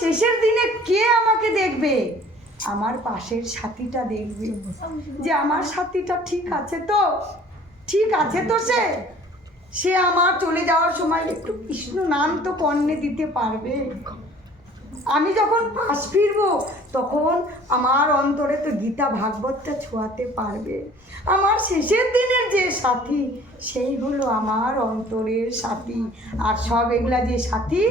শেষের দিনে কে আমাকে দেখবে? আমার পাশের সাথীটা দেখবে যে আমার সাথীটা ঠিক আছে তো, ঠিক আছে তো, সে আমার চলে যাওয়ার সময় একটু কৃষ্ণ নাম তো কর্ণে দিতে পারবে। আমি যখন পাশ ফিরবো তখন আমার অন্তরে তো গীতা ভাগবতটা ছোঁয়াতে পারবে। আমার শেষের দিনের যে সাথী সেই হলো আমার অন্তরের সাথী। আর সব এগুলা যে সাথী,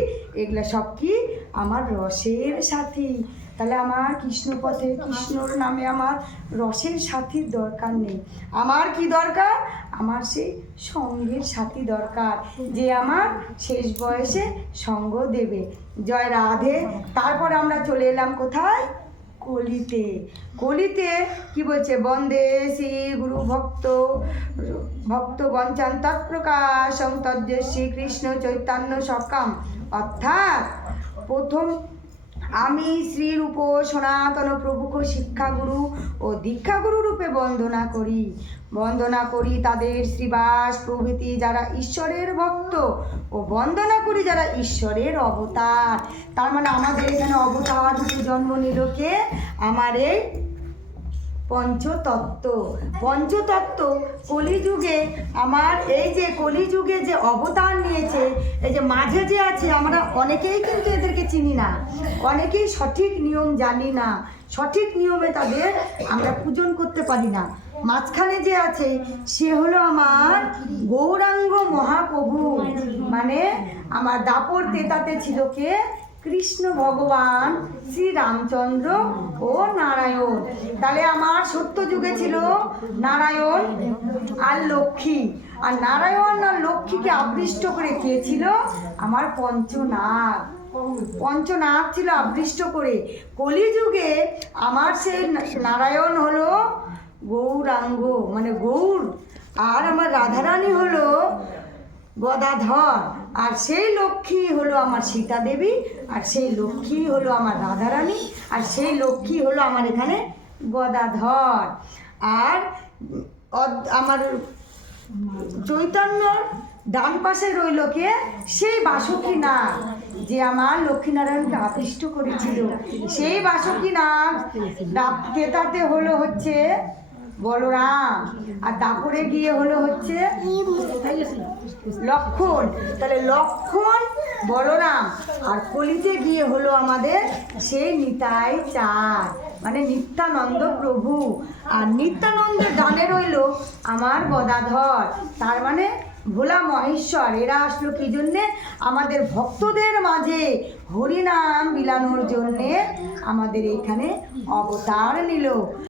এগুলা সব কি আমার রসের সাথী। তাহলে আমার কৃষ্ণপথে কৃষ্ণর নামে আমার রসের সাথীর দরকার নেই। আমার কি দরকার? আমার সেই সঙ্গের সাথী দরকার, যে আমার শেষ বয়সে সঙ্গ দেবে। জয় রাধে। তারপর আমরা চলে এলাম কোথায়? কলিতে। কলিতে কি বলছে? বন্দে শ্রী গুরু ভক্ত বঞ্চান তৎপ্রকাশং তজ্জে শ্রীকৃষ্ণ চৈতন্য সকাম। অর্থাৎ প্রথম আমি শ্রীরূপ সনাতন প্রভুকে শিক্ষাগুরু ও দীক্ষাগুরু রূপে বন্দনা করি তাদের শ্রীবাস প্রভৃতি যারা ঈশ্বরের ভক্ত, ও বন্দনা করি যারা ঈশ্বরের অবতার। তার মানে আমাদের এখানে অবতার রূপে জন্ম নিল কে? আমার এই পঞ্চতত্ত্ব কলিযুগে, আমার এই যে কলিযুগে যে অবতার নিয়েছে, এই যে মাঝে যে আছে, আমরা অনেকেই কিন্তু এদেরকে চিনি না, অনেকেই সঠিক নিয়ম জানি না, সঠিক নিয়মে তাদের আমরা পূজন করতে পারি না। মাঝখানে যে আছে সে হলো আমার গৌরাঙ্গ মহাপ্রভু, মানে আমার দাপর তেতাতে ছিল কে? কৃষ্ণ ভগবান শ্রী রামচন্দ্র ও নারায়ণ। তাহলে আমার সত্য যুগে ছিল নারায়ণ আর লক্ষ্মী, আর নারায়ণ আর লক্ষ্মীকে আবৃষ্ট করে কে ছিল? আমার পঞ্চনাগ ছিল আবৃষ্ট করে। কলিযুগে আমার সেই নারায়ণ হলো গৌরাঙ্গ মানে গৌর, আর আমার রাধারানী হলো গদাধর, আর সেই লক্ষ্মী হলো আমার সীতা দেবী, আর সেই লক্ষ্মী হলো আমার রাধারানী, আর সেই লক্ষ্মী হলো আমার এখানে গদাধর। আর আমার চৈতন্যর ডান পাশে রইল কে? সেই বাসুকী নাগ, যে আমার লক্ষ্মীনারায়ণকে আকৃষ্ট করেছিল। সেই বাসুকী নাগ তেতাতে হলো হচ্ছে বলরাম, আর দাপরে গিয়ে হলো হচ্ছে লক্ষণ। তাহলে লক্ষণ বলরাম, আর কলিতে গিয়ে হলো আমাদের সেই নিতাই চাঁদ মানে নিত্যানন্দ প্রভু। আর নিত্যানন্দের ডানে রইল আমার গদাধর, তার মানে ভোলা মহেশ্বর। এরা আসলো কি জন্যে? আমাদের ভক্তদের মাঝে হরিনাম বিলানোর জন্যে আমাদের এখানে অবতার নিল।